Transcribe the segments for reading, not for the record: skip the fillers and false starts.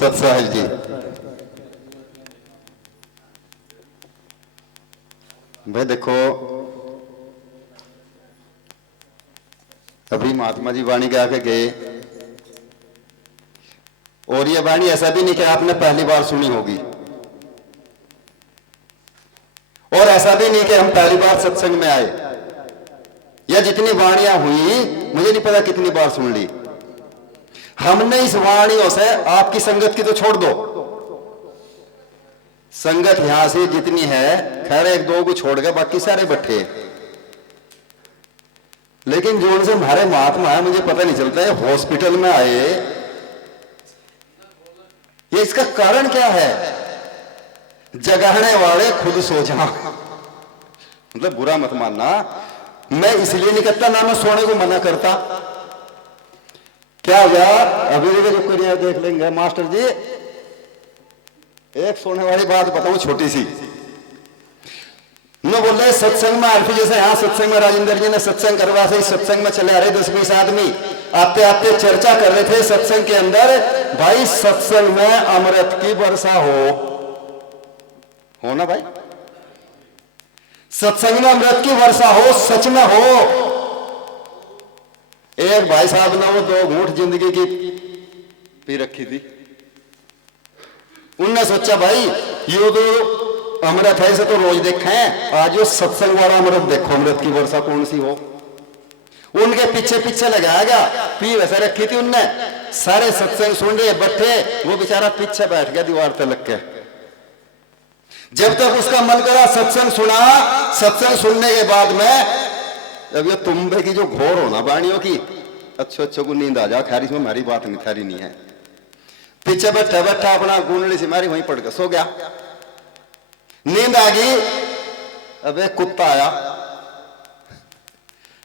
सत साहिब जी, भाई देखो अभी महात्मा जी वाणी गा के गए, और ये वाणी ऐसा भी नहीं कि आपने पहली बार सुनी होगी, और ऐसा भी नहीं कि हम पहली बार सत्संग में आए, या जितनी वाणियां हुई मुझे नहीं पता कितनी बार सुन ली। हमने इस वाणियों से, आपकी संगत की तो छोड़ दो, संगत यहां से जितनी है खैर एक दो को छोड़ के बाकी सारे बैठे, लेकिन जो उनसे हमारे महात्मा है मुझे पता नहीं चलता है हॉस्पिटल में आए, ये इसका कारण क्या है? जगाने वाले खुद सो जा, मतलब बुरा मत मानना, मैं इसलिए नहीं करता ना मैं सोने को मना करता। क्या हुआ अभी जो करिए देख लेंगे मास्टर जी, एक सोने वाली बात बताऊं छोटी सी। न बोल रहे सत्संग में आरपी जैसे यहाँ सत्संग में राजेंद्र जी ने सत्संग करवा से सत्संग में चले आ रहे 10-20 आदमी आते आते चर्चा कर रहे थे सत्संग के अंदर, भाई सत्संग में अमृत की वर्षा हो ना भाई, सत्संग में अमृत की वर्षा हो, सच में हो। एक भाई साहब ने वो 2 घूंट जिंदगी की पी रखी थी, उनने सोचा भाई ये तो अमृत है, इसे तो रोज देखें, आज वो सत्संग वाला अमृत देखो, अमृत की वर्षा कौन सी हो। उनके पीछे पीछे लगाया गया, पी वैसे रखी थी उनने, सारे सत्संग सुन रहे बैठे, वो बेचारा पीछे बैठ गया दीवार पे लग के। जब तक उसका मन करा सत्संग सुना, सत्संग सुनने के बाद में अब ये तुम्बे की जो घोर होना वाणियों की, अच्छो को नींद आ जा, खैर इसमें हमारी बात नहीं थारी नहीं है, पीछे बैठा बैठा अपना गुंडली से मारी वहीं पड़ के सो गया, नींद आ गई। अब एक कुत्ता आया,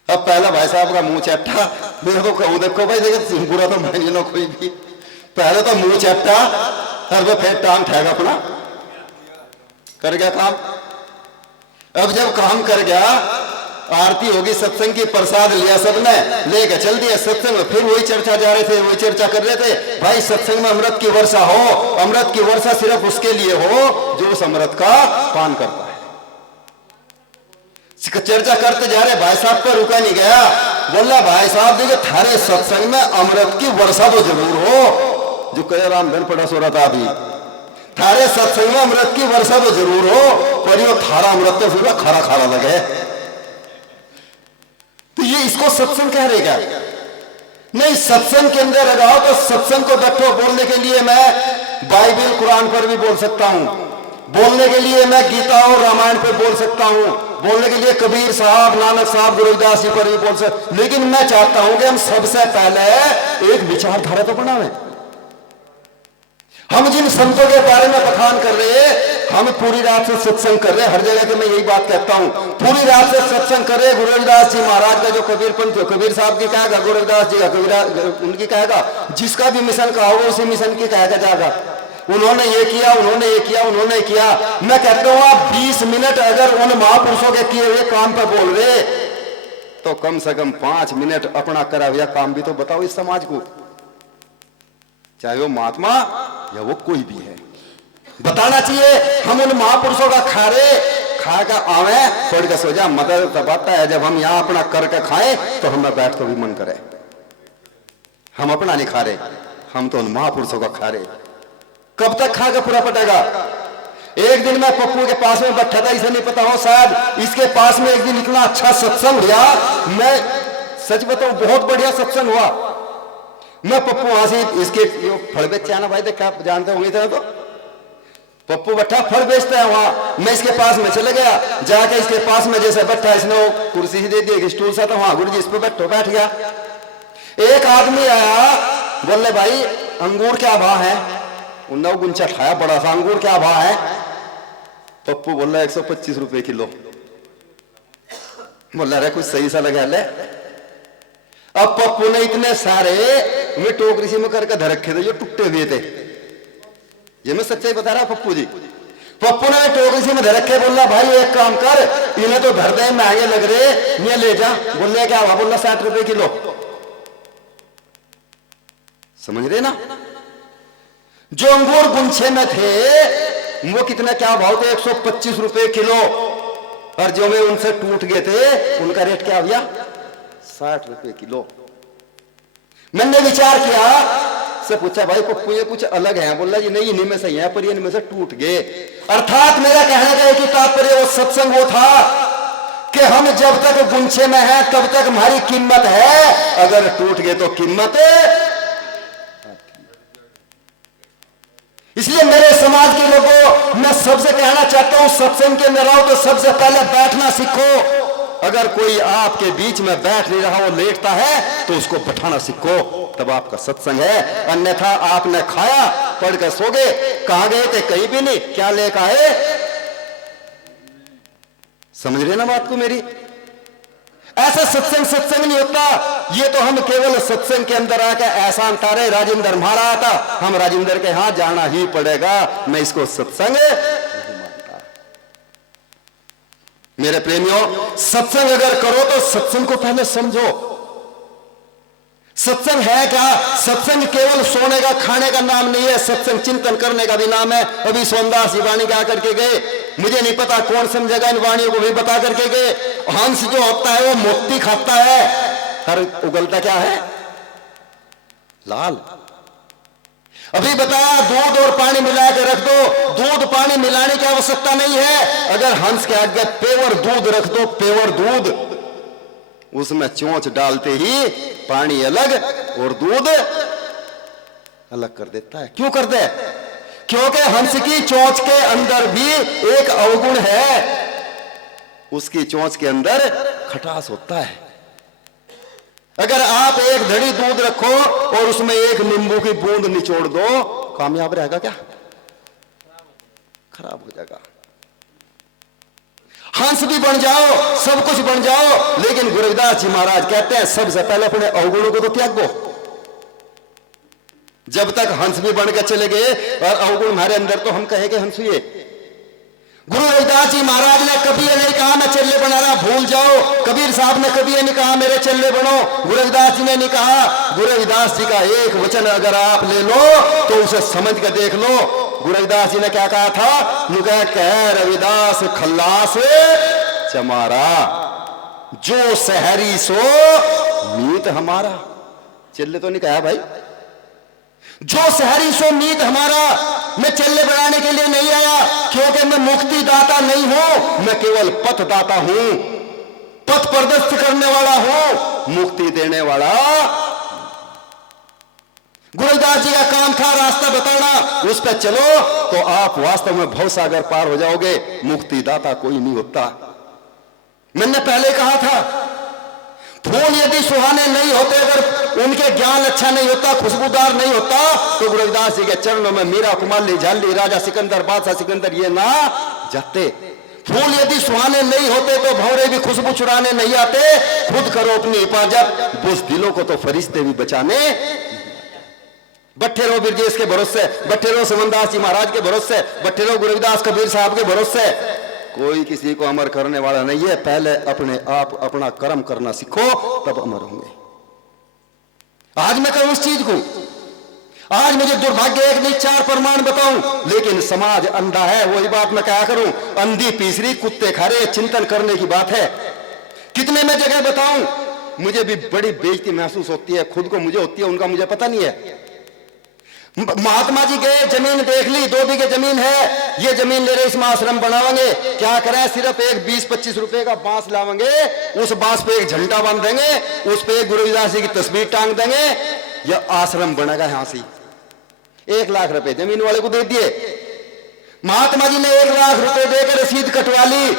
अब पहला भाई साहब का मुंह चट्टा, मैं तो कहूं देखो भाई देखो बुरा तो मानिए ना कोई भी, पहले तो मुंह चट्टा और वो फिर टांग ठेगा अपना कर गया काम। अब जब काम कर गया, आरती होगी, सत्संग की प्रसाद लिया सबने, लेके चल दिया सत्संग में, फिर वही चर्चा जा रहे थे, वही चर्चा कर रहे थे, भाई सत्संग में अमृत की वर्षा हो, अमृत की वर्षा सिर्फ उसके लिए हो जो उस अमृत का पान करता है। चर्चा करते जा रहे, भाई साहब पर रुका नहीं गया, बोला भाई साहब देखो थारे सत्संग में अमृत की वर्षा तो जरूर हो, जो कह रामधन पड़ा सो रहा था अभी, थारे सत्संग में अमृत की वर्षा तो जरूर हो, पर यो थारा अमृत तो फिर खारा खारा लगे, तो ये इसको सत्संग कह रहे क्या? नहीं, सत्संग के अंदर लगाओ तो सत्संग को बैठो। बोलने के लिए मैं बाइबल कुरान पर भी बोल सकता हूं, बोलने के लिए मैं गीता और रामायण पर बोल सकता हूं, बोलने के लिए कबीर साहब, नानक साहब, गुरु रविदास जी पर भी बोल सकता, लेकिन मैं चाहता हूं कि हम सबसे पहले एक विचारधारा तो बनावें। हम जिन संतों के बारे में बखान कर रहे हैं, हम पूरी रात से सत्संग कर रहे हैं, हर जगह पे मैं यही बात कहता हूं, पूरी रात से सत्संग कर रहे हैं। गुरु रविदास जी महाराज का जो कबीर पंथ, कबीर साहब की कहेगा, गुरु रविदास जी का कबीर उनकी कहेगा, जिसका भी मिशन का होगा उसी मिशन की कहेगा जाएगा, उन्होंने ये किया, उन्होंने ये किया, उन्होंने किया। मैं कहता हूं आप 20 मिनट अगर उन महापुरुषों के किए हुए काम पर बोल रहे, तो कम से कम 5 मिनट अपना करा हुआ काम भी तो बताओ इस समाज को, चाहे वो महात्मा या वो कोई भी है, बताना चाहिए। हम उन महापुरुषों का खा कर आवे, पढ़ के सो जा, मदद तब आता है जब हम यहां अपना करके खाएं तो हमें बैठ तो भी मन करे। हम अपना नहीं खा रहे, हम तो उन महापुरुषों का खा रहे। कब तक खा के पूरा पटेगा? एक दिन मैं पप्पू के पास में बैठा था, इसे नहीं पता हो शायद, इसके पास में एक दिन इतना अच्छा सत्संग हुआ, मैं सच बताऊं बहुत बढ़िया सत्संग हुआ। मैं पप्पू वहां से इसके फल बेचते आना भाई, देखा जानते होंगे इतना, तो पप्पू बैठा फल बेचता है वहां, मैं इसके पास में चले गया, जाके इसके पास में जैसे बैठा, इसने वो कुर्सी ही दे दी, स्टूल सा था वहां, गुरु जी इस पे बैठो, बैठ गया। एक आदमी आया, बोले भाई अंगूर क्या भाव है? उन्होंने गुंचा खाया बड़ा सा, अंगूर क्या भाव है? पप्पू बोला 125 रुपए किलो। बोला अरे कुछ सही सा लगा ले। अब पप्पू ने इतने सारे मैं टोकरी से में करके धर रखे थे जो टूटे हुए थे, ये मैं सच्चाई बता रहा पप्पू जी। पप्पू ने टोकरी से में धर रखे, बोला भाई एक काम कर, इन्हें तो धर दे महंगे लग रहे, मैं ले जा। बोले क्या हुआ? बोला 60 रुपए किलो। समझ रहे ना? जो अंगूर गुंछे में थे वो कितना क्या भाव थे, 125 रुपए किलो, और जो में उनसे टूट गए थे उनका रेट क्या हो गया, 60 रुपए किलो। मैंने विचार किया, से पूछा भाई पप्पू ये कुछ अलग है, बोला जी नहीं इन्हीं में से है, पर ये इनमें से टूट गए। अर्थात मेरा कहने का एक ही तात्पर्य वो सत्संग वो था कि हम जब तक गुंछे में हैं तब तक हमारी कीमत है, अगर टूट गए तो कीमत है। इसलिए मेरे समाज के लोगों मैं सबसे कहना चाहता हूं, सत्संग के अंदर आओ तो सबसे पहले बैठना सीखो। अगर कोई आपके बीच में बैठ नहीं रहा, वो लेटता है, तो उसको बैठाना सीखो, तब आपका सत्संग है। अन्यथा आपने खाया पढ़ कर सो गए, कहां गए थे, कहीं भी नहीं, क्या लेकर आए, समझ रहे ना बात को मेरी। ऐसा सत्संग नहीं होता। ये तो हम केवल सत्संग के अंदर आकर एहसान तारे राजेंद्र महारा था, हम राजेंद्र के यहां जाना ही पड़ेगा, मैं इसको सत्संग नहीं मानता। मेरे प्रेमियों, सत्संग अगर करो तो सत्संग को पहले समझो। सत्संग है क्या? सत्संग केवल सोने का खाने का नाम नहीं है, सत्संग चिंतन करने का भी नाम है। अभी सोमदास जी वाणी क्या करके गए, मुझे नहीं पता कौन समझेगा, इन वाणियों को भी बता करके गए। हंस जो होता है वो मोती खाता है, हर उगलता क्या है, लाल। अभी बताया दूध और पानी मिला के रख दो, दूध पानी मिलाने की आवश्यकता नहीं है। अगर हंस के आगे पेवर दूध रख दो, पेवर दूध, उसमें चोंच डालते ही पानी अलग और दूध अलग कर देता है। क्यों कर दे? क्योंकि हंस की चोंच के अंदर भी एक अवगुण है, उसकी चोंच के अंदर खटास होता है। अगर आप एक धड़ी दूध रखो और उसमें एक नींबू की बूंद निचोड़ दो, कामयाब रहेगा क्या? खराब हो जाएगा। हंस भी बन जाओ, सब कुछ बन जाओ, लेकिन गुरु रविदास जी महाराज कहते हैं सबसे पहले अपने अवगुणों को तो त्यागो। जब तक हंस भी बन के चले गए और अवगुण हमारे अंदर, तो हम कहेंगे हंस हुए। गुरु रविदास जी महाराज ने कभी ये नहीं कहा मैं चेले बना रहा, भूल जाओ। कबीर साहब ने कभी ये नहीं कहा मेरे चेले बनो, गुरु रविदास जी ने नहीं कहा। गुरु रविदास जी का एक वचन अगर आप ले लो तो उसे समझ कर देख लो। गुरु रविदास जी ने क्या कहा था? नुकह कह रविदास खल्लास चमारा, जो सहरी सो मीत हमारा। चेले तो नहीं कहा भाई, जो सहरी सो मीत हमारा। मैं चेले बनाने के लिए नहीं आया, क्योंकि मैं मुक्ति दाता नहीं हूं, मैं केवल पथ दाता हूं, पथ प्रदर्शित करने वाला हूं, मुक्ति देने वाला। गुरुदास जी का काम था रास्ता बताना, उस पर चलो तो आप वास्तव में भवसागर पार हो जाओगे। मुक्ति दाता कोई नहीं होता। मैंने पहले कहा था, फूल यदि सुहाने नहीं होते, अगर उनके ज्ञान अच्छा नहीं होता, खुशबूदार नहीं होता, तो गुरु रविदास जी के चरणों में मीरा कुमारी झाली राजा सिकंदर बादशाह सिकंदर ये ना जाते। फूल यदि सुहाने नहीं होते तो भंवरे भी खुशबू चुराने नहीं आते। खुद करो अपनी हिफाजत, बुझ दिलों को तो फरिश्ते भी बचाने। बैठे रहो बिरजेश के भरोसे, बैठे रहो समनदास जी महाराज के भरोसे, बैठे रहो गुरु रविदास कबीर साहब के भरोसे। कोई किसी को अमर करने वाला नहीं है। पहले अपने आप अपना कर्म करना सीखो, तब अमर होंगे। आज मैं कहूं इस चीज को, आज मुझे दुर्भाग्य एक नहीं चार प्रमाण बताऊं, लेकिन समाज अंधा है। वही बात मैं क्या करूं, अंधी तीसरी कुत्ते खारे, चिंतन करने की बात है। कितने में जगह बताऊं, मुझे भी बड़ी बेइज्जती महसूस होती है, खुद को मुझे होती है, उनका मुझे पता नहीं है। महात्मा जी गए, जमीन देख ली, 2 बीघे जमीन है, ये जमीन ले रहे, इसमें आश्रम बनावेंगे। क्या करें, सिर्फ एक 20-25 रुपए का बांस लावेंगे, उस बांस पे एक झंडा बांध देंगे, उस पे एक गुरु रविदास जी की तस्वीर टांग देंगे, यह आश्रम बनेगा। यहां से 1 लाख रुपए जमीन वाले को दे दिए। महात्मा जी ने 1 लाख रुपए देकर रसीद कटवा ली।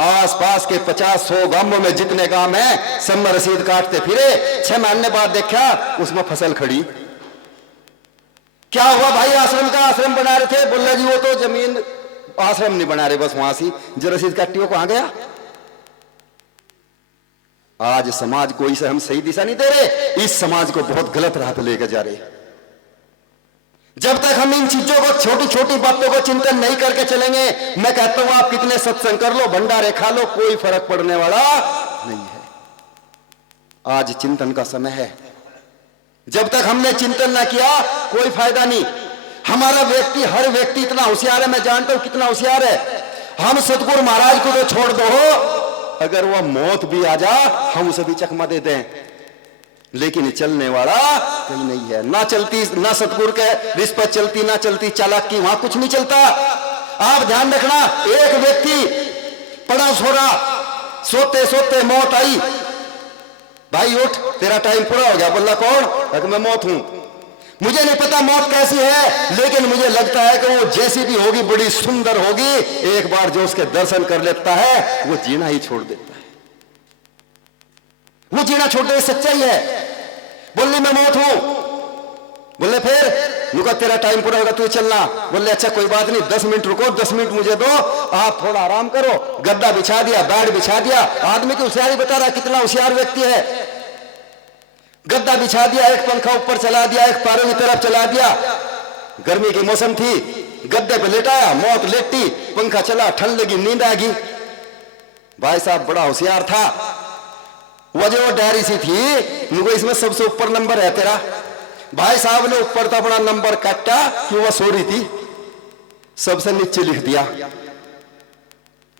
आसपास के 50-100 गांवों में जितने गांव हैं, सब में रसीद काटते फिरे। 6 महीने बाद देखा उसमें फसल खड़ी। क्या हुआ भाई, आश्रम का आश्रम बना रहे थे, बोला जी वो तो जमीन आश्रम नहीं बना रहे, बस वहां से जो रसीद काटी वो कहां गया। आज समाज को इसे हम सही दिशा नहीं दे रहे, इस समाज को बहुत गलत राह पे लेकर जा रहे। जब तक हम इन चीजों को, छोटी छोटी बातों को चिंतन नहीं करके चलेंगे, मैं कहता हूं आप कितने सत्संग कर लो, भंडारे खा लो, कोई फर्क पड़ने वाला नहीं है। आज चिंतन का समय है। जब तक हमने चिंतन ना किया कोई फायदा नहीं। हमारा व्यक्ति, हर व्यक्ति इतना होशियार है, मैं जानता हूं कितना होशियार है। हम सतगुरु महाराज को तो छोड़ दो, अगर वह मौत भी आ जा हम उसे भी चकमा दे दें, लेकिन चलने वाला कहीं नहीं है। ना चलती, ना सतगुरु के रिश्वत चलती, ना चलती चालाकी, वहां कुछ नहीं चलता। आप ध्यान रखना, एक व्यक्ति पड़ा सो रहा, सोते सोते मौत आई, भाई उठ तेरा टाइम पूरा हो गया। बोला कौन? अगर मैं मौत हूं, मुझे नहीं पता मौत कैसी है, लेकिन मुझे लगता है कि वो जैसी भी होगी बड़ी सुंदर होगी। एक बार जो उसके दर्शन कर लेता है वो जीना ही छोड़ देता है, वो जीना छोड़ दे, सच्चाई है। बोले मैं मौत हूं, बोले फिर नुका तेरा टाइम पूरा होगा, तू चलना। बोले अच्छा कोई बात नहीं, 10 मिनट रुको, 10 मिनट मुझे दो, आप थोड़ा आराम करो। गद्दा बिछा दिया, बेड बिछा दिया। आदमी की होशियारी बता रहा कितना होशियार व्यक्ति है। गद्दा बिछा दिया, एक पंखा ऊपर चला दिया, एक पैरों की तरफ चला दिया। गर्मी की मौसम थी, गद्दे पे लेटाया, मौत लेटी, पंखा चला, ठंड लगी, नींद आ गई। भाई साहब बड़ा होशियार था, वजह वो डायरी सी थी, मुझे इसमें सबसे ऊपर नंबर है तेरा। भाई साहब ने ऊपर तो अपना नंबर काटा कि वह सो रही थी, सबसे नीचे लिख दिया।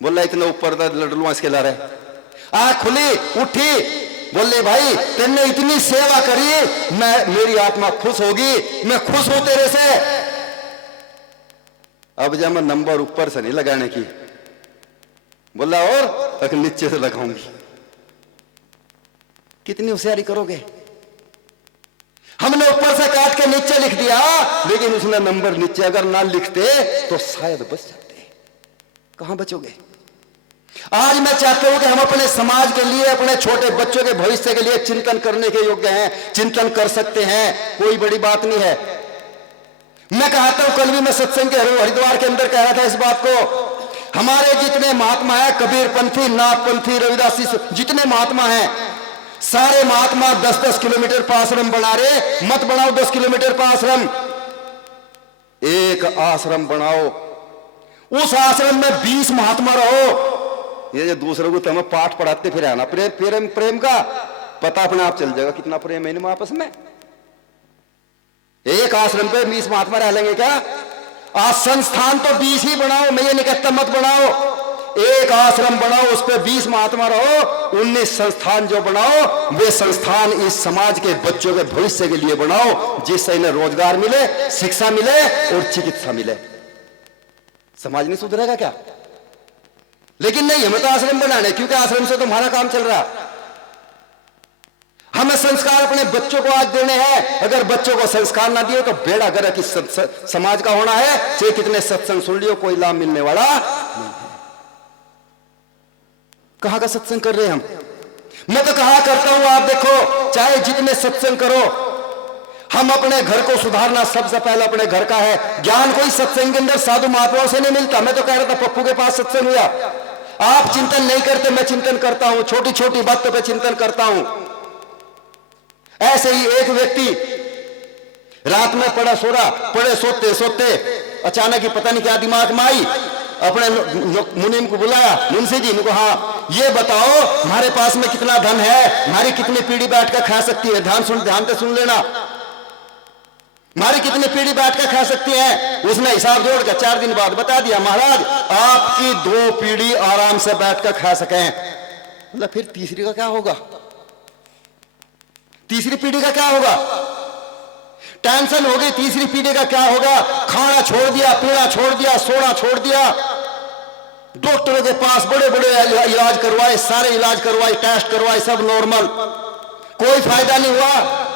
बोला इतना ऊपर लड़लुआ इसके ला रहे। आंख खुली, उठी, बोले भाई तेने इतनी सेवा करी, मेरी आत्मा खुश होगी, मैं खुश हूं तेरे से। अब जब मैं नंबर ऊपर से नहीं लगाने की, बोला और नीचे से लगाऊंगी। कितनी होशियारी करोगे। हमने ऊपर से काट के नीचे लिख दिया, लेकिन उसने नंबर नीचे अगर ना लिखते तो शायद बच जाते। कहां बचोगे। आज मैं चाहता हूं कि हम अपने समाज के लिए, अपने छोटे बच्चों के भविष्य के लिए चिंतन करने के योग्य हैं, चिंतन कर सकते हैं, कोई बड़ी बात नहीं है। मैं कहता हूं, कल भी मैं सत्संग के हरिद्वार के अंदर कह रहा था इस बात को, हमारे जितने महात्मा हैं, कबीर पंथी, नाथ पंथी, रविदासी, जितने महात्मा हैं, सारे महात्मा 10-10 किलोमीटर पर आश्रम बना रहे। मत बनाओ 10 किलोमीटर पर आश्रम, एक आश्रम बनाओ, उस आश्रम में 20 महात्मा रहो। ये जो दूसरों को तुम्हें पाठ पढ़ाते फिर आना, प्रेम प्रेम प्रेम का पता अपने आप चल जाएगा कितना प्रेम है इनमें आपस में। एक आश्रम पे 20 महात्मा रह लेंगे क्या? आज संस्थान तो 20 ही बनाओ, मैं ये नहीं कहता मत बनाओ। एक आश्रम बनाओ, उस पे 20 महात्मा रहो। 19 संस्थान जो बनाओ, वे संस्थान इस समाज के बच्चों के भविष्य के लिए बनाओ, जिससे इन्हें रोजगार मिले, शिक्षा मिले और चिकित्सा मिले। समाज नहीं सुधरेगा क्या? लेकिन नहीं, हमें तो आश्रम बनाने, क्योंकि आश्रम से तो हमारा काम चल रहा। हमें संस्कार अपने बच्चों को आज देने हैं। अगर बच्चों को संस्कार ना दिए तो बेड़ा गर्क इस समाज का होना है। चाहे कितने सत्संग सुन लियो, कोई लाभ मिलने वाला नहीं है। कहां का सत्संग कर रहे हैं हम? मैं तो कहा करता हूं, आप देखो, चाहे जितने सत्संग करो, हम अपने घर को सुधारना सबसे पहले अपने घर का है। ज्ञान कोई सत्संग के अंदर साधु महात्माओं से नहीं मिलता। मैं तो कह रहा था पप्पू के पास सत्संग हुआ, आप चिंतन नहीं करते, मैं चिंतन करता हूं, छोटी छोटी बातों पे चिंतन करता हूं। ऐसे ही एक व्यक्ति रात में पड़ा सो रहा, पड़े सोते सोते अचानक ही पता नहीं क्या दिमाग में आई, अपने मुनीम को बुलाया, मुंशी जी इनको, हाँ ये बताओ हमारे पास में कितना धन है, हमारी कितनी पीढ़ी बैठ कर खा सकती है, ध्यान से सुन लेना, हमारी कितनी पीढ़ी बैठ कर खा सकती है। उसने हिसाब जोड़ कर 4 दिन बाद बता दिया, महाराज आपकी 2 पीढ़ी आराम से बैठ कर खा सकें। मतलब फिर तीसरी का क्या होगा? तीसरी पीढ़ी का क्या होगा? टेंशन हो गई, तीसरी पीढ़ी का क्या होगा? खाना छोड़ दिया, पीना छोड़ दिया, सोना छोड़ दिया, डॉक्टरों के पास बड़े बड़े इलाज करवाए, सारे इलाज करवाए, टेस्ट करवाए, सब नॉर्मल, कोई फायदा नहीं हुआ।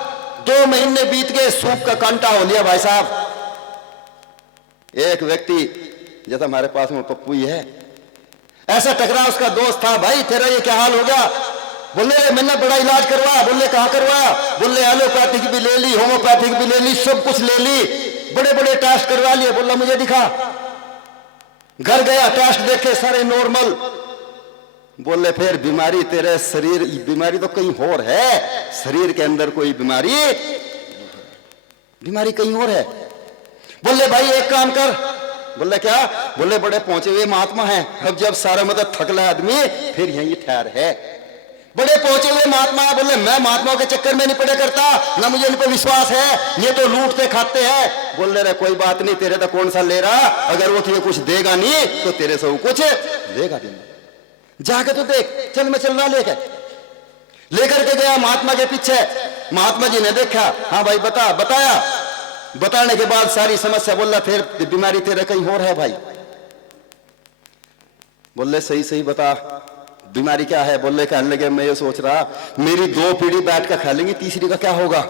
2 महीने बीत गए, सूप का कांटा हो लिया। भाई साहब, एक व्यक्ति जैसा हमारे पास में पप्पू ही है, ऐसा टकरा, उसका दोस्त था, भाई तेरा ये क्या हाल हो गया? बोले मैंने बड़ा इलाज करवाया। बोले कहां करवाया? बोले एलोपैथिक भी ले ली, होम्योपैथिक भी ले ली, सब कुछ ले ली, बड़े बड़े टेस्ट करवा लिए। बोला मुझे दिखा। घर गया, टेस्ट देखे, सारे नॉर्मल। बोले फिर बीमारी तेरे शरीर, बीमारी तो कहीं और है, शरीर के अंदर कोई बीमारी कहीं और है। बोले भाई एक काम कर। बोले क्या? बोले बड़े पहुंचे हुए महात्मा हैं, अब जब सारा मतलब थकला आदमी फिर यहीं ठहर है। बड़े पहुंचे हुए महात्मा बोले मैं महात्माओं के चक्कर में नहीं पड़े करता, ना मुझे इन पर विश्वास है, ये तो लूटते खाते हैं। बोल रहे कोई बात नहीं, तेरे तो कौन सा ले रहा, अगर वो तुझे कुछ देगा नहीं तो तेरे से वो कुछ देगा भी नहीं। जाके तो देख, चल मैं चल रहा लेकर के गया महात्मा के पीछे। महात्मा जी ने देखा, हाँ भाई बता, बताया। बताने के बाद सारी समस्या, बोला फिर बीमारी तेरे कहीं और है भाई? बोले सही सही बता बीमारी क्या है? बोले कहने लगे मैं ये सोच रहा मेरी 2 पीढ़ी बैठ कर खा लेंगी, तीसरी का क्या होगा?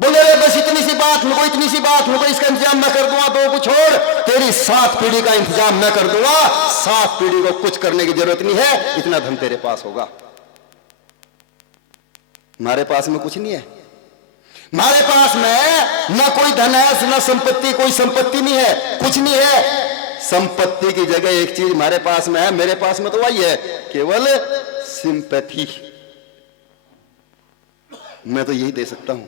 बोले बस इतनी सी बात, मुझको इतनी सी बात, मुझको इसका इंतजाम मैं कर दूंगा, 2 को छोड़, तेरी 7 पीढ़ी का इंतजाम मैं कर दूंगा। 7 पीढ़ी को कुछ करने की जरूरत नहीं है, इतना धन तेरे पास होगा। हमारे पास में कुछ नहीं है, हमारे पास में ना कोई धन है ना संपत्ति, कोई संपत्ति नहीं है, कुछ नहीं है। संपत्ति की जगह एक चीज हमारे पास में है, मेरे पास में तो वही है, केवल सिंपैथी। मैं तो यही दे सकता हूं।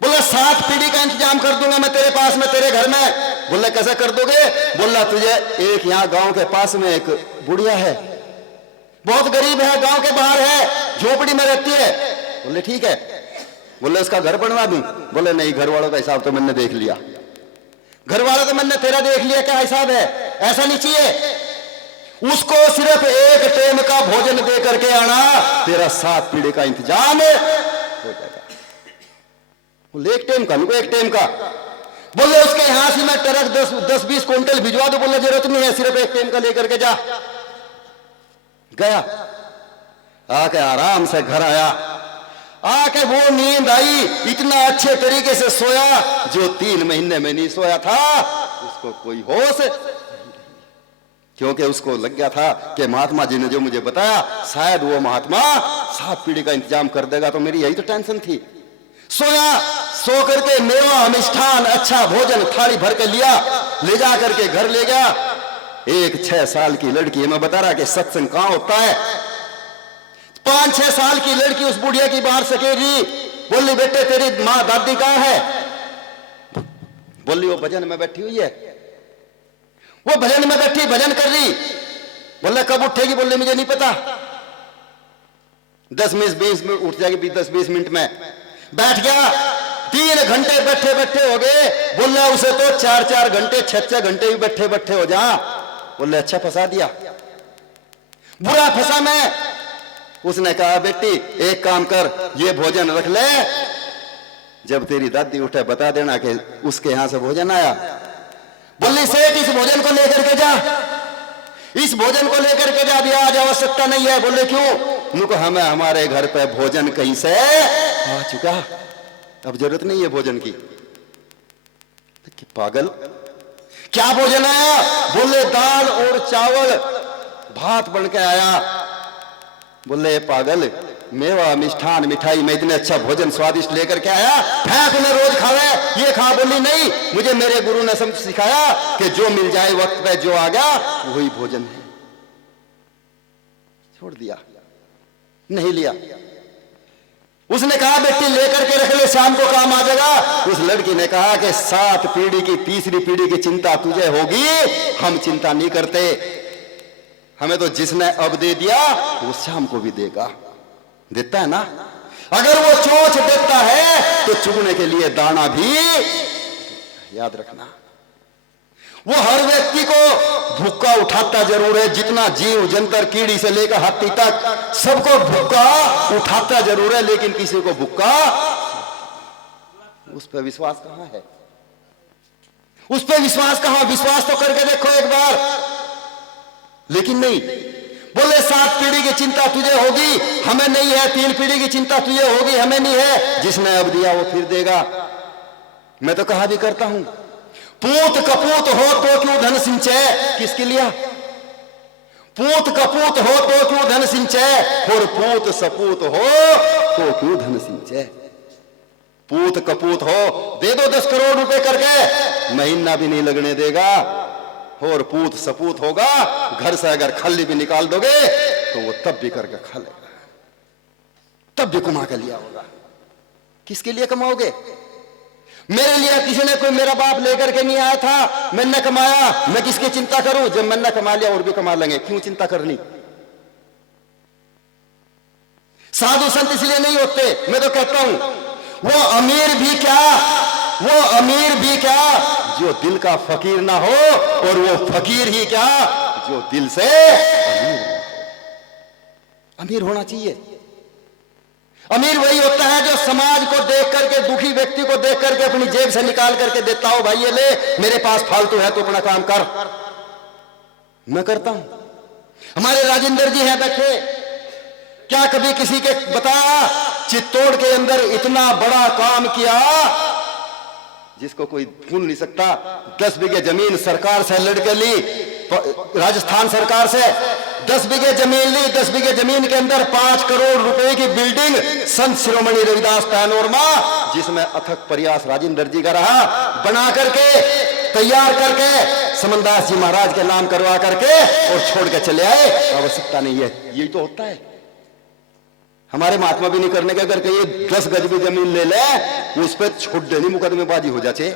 बोला 7 पीढ़ी का इंतजाम कर दूंगा मैं तेरे पास में, तेरे घर में। बोला कैसे कर दोगे? बोला तुझे एक यहां गांव के पास में एक बुढ़िया है, बहुत गरीब है, गांव के बाहर है, झोपड़ी में रहती है। बोले ठीक है। बोले उसका घर बनवा दूं? बोले नहीं, घर वालों का हिसाब तो मैंने देख लिया, घर वाला तो मैंने तेरा देख लिया, क्या हिसाब है, ऐसा नहीं चाहिए। उसको सिर्फ एक टाइम का भोजन दे करके आना, तेरा 7 पीढ़ी का इंतजाम हो जाएगा। बोले एक टाइम का? नहीं, एक टाइम का। बोले उसके यहां से मैं ट्रक 10-20 क्विंटल भिजवा दो। बोले जरूरत नहीं है, सिर्फ एक टाइम का लेकर के जा। गया, आके आराम से घर आया, आके वो नींद आई, इतना अच्छे तरीके से सोया जो 3 महीने में नहीं सोया था। उसको कोई होश, क्योंकि उसको लग गया था कि महात्मा जी ने जो मुझे बताया, शायद वो महात्मा 7 पीढ़ी का इंतजाम कर देगा। तो मेरी यही तो टेंशन थी। सोया, सो करके मेवा मिष्ठान अच्छा भोजन थाली भर के लिया, ले जा करके घर ले गया। एक 6 साल की लड़की, मैं बता रहा कि सत्संग कहां होता है, 5-6 साल की लड़की उस बुढ़िया की बाहर सकेगी। बोली बेटे तेरी माँ दादी कहां है? बोली वो भजन में बैठी हुई है। वो भजन में बैठी भजन कर रही। बोले कब उठेगी? बोले मुझे नहीं पता, 10-20 मिनट उठ जाएगी, 10-20 मिनट में। बैठ गया, 3 घंटे बैठे बैठे हो गए। बोले उसे तो 4-4 घंटे 6-6 घंटे भी बैठे बैठे हो जा। बोले अच्छा फंसा दिया, बुरा फंसा मैं। उसने कहा बेटी एक काम कर, ये भोजन रख ले, जब तेरी दादी उठे बता देना कि उसके यहां से भोजन आया। बोली सेठ इस भोजन को लेकर के जा, इस भोजन को लेकर के जा, भी आज आवश्यकता नहीं है। बोले क्यों? उनको हमें हमारे घर पे भोजन कहीं से आ चुका, अब जरूरत नहीं है भोजन की। कि पागल, क्या भोजन आया? बोले दाल और चावल भात बन के आया। बोले पागल, मेवा मिष्ठान मिठाई में इतने अच्छा भोजन स्वादिष्ट लेकर के आया, फेंक उन्हें रोज खावे, ये खा। बोली नहीं, मुझे मेरे गुरु ने सिखाया कि जो मिल जाए वक्त पे, जो आ गया वही भोजन है। छोड़ दिया, नहीं लिया। उसने कहा बेटी लेकर के रख ले, शाम को काम आ जाएगा। उस लड़की ने कहा कि 7 पीढ़ी की, तीसरी पीढ़ी की चिंता तुझे होगी, हम चिंता नहीं करते। हमें तो जिसने अब दे दिया वो शाम को भी देगा, देता है ना। अगर वो चोंच देता है तो चुगने के लिए दाना भी, याद रखना। वो हर व्यक्ति को भूखा उठाता जरूर है, जितना जीव जंतर कीड़ी से लेकर हाथी तक सबको भूखा उठाता जरूर है, लेकिन किसी को भूखा, उस पर विश्वास कहां है? उस पर विश्वास कहां? विश्वास तो करके देखो एक बार, लेकिन नहीं। बोले 7 पीढ़ी की चिंता तुझे होगी, हमें नहीं है। 3 पीढ़ी की चिंता तुझे होगी, हमें नहीं है। जिसने अब दिया वो फिर देगा। मैं तो कहा भी करता हूं, पूत कपूत हो तो क्यों धन सिंचे? किसके लिया? पूत कपूत हो तो क्यों धन सिंचे, और पूत सपूत हो तो क्यों धन सिंचे। पूत कपूत हो, दे दो 10 करोड़ रुपए करके, महीना भी नहीं लगने देगा। और पूत सपूत होगा, घर से अगर खल्ली भी निकाल दोगे तो वो तब भी करके खा लेगा, तब भी कमा के लिया होगा। किसके लिए कमाओगे? मेरे लिए किसी ने, कोई मेरा बाप लेकर के नहीं आया था, मैंने कमाया, मैं किसकी चिंता करूं? जब मैंने कमा लिया और भी कमा लेंगे, क्यों चिंता करनी? साधु संत इसलिए नहीं होते। मैं तो कहता हूं वो अमीर भी क्या जो दिल का फकीर ना हो, और वो फकीर ही क्या जो दिल से अमीर होना चाहिए। अमीर वही होता है जो समाज को देख करके, दुखी व्यक्ति को देख करके अपनी जेब से निकाल करके देता हो, भाई ये ले, मेरे पास फालतू है तो अपना काम कर। मैं करता हूं। हमारे राजेंद्र जी हैं बैठे, क्या कभी किसी के बताया चित्तौड़ के अंदर इतना बड़ा काम किया जिसको कोई भूल नहीं सकता। 10 बीघे जमीन सरकार से लड़के ली, राजस्थान सरकार से 10 बीघे जमीन ली। 10 बीघे जमीन के अंदर 5 करोड़ रुपए की बिल्डिंग संत शिरोमणि रविदास पैनोरमा, जिसमें अथक प्रयास राजेंद्र जी का रहा, बना करके तैयार करके समनदास जी महाराज के नाम करवा करके और छोड़ के चले आए। आवश्यकता नहीं है, यही तो होता है। हमारे महात्मा भी नहीं करने के, अगर कहीं 10 गज भी जमीन ले ले, उस पर छोड़ देनी मुकदमेबाजी हो जाए।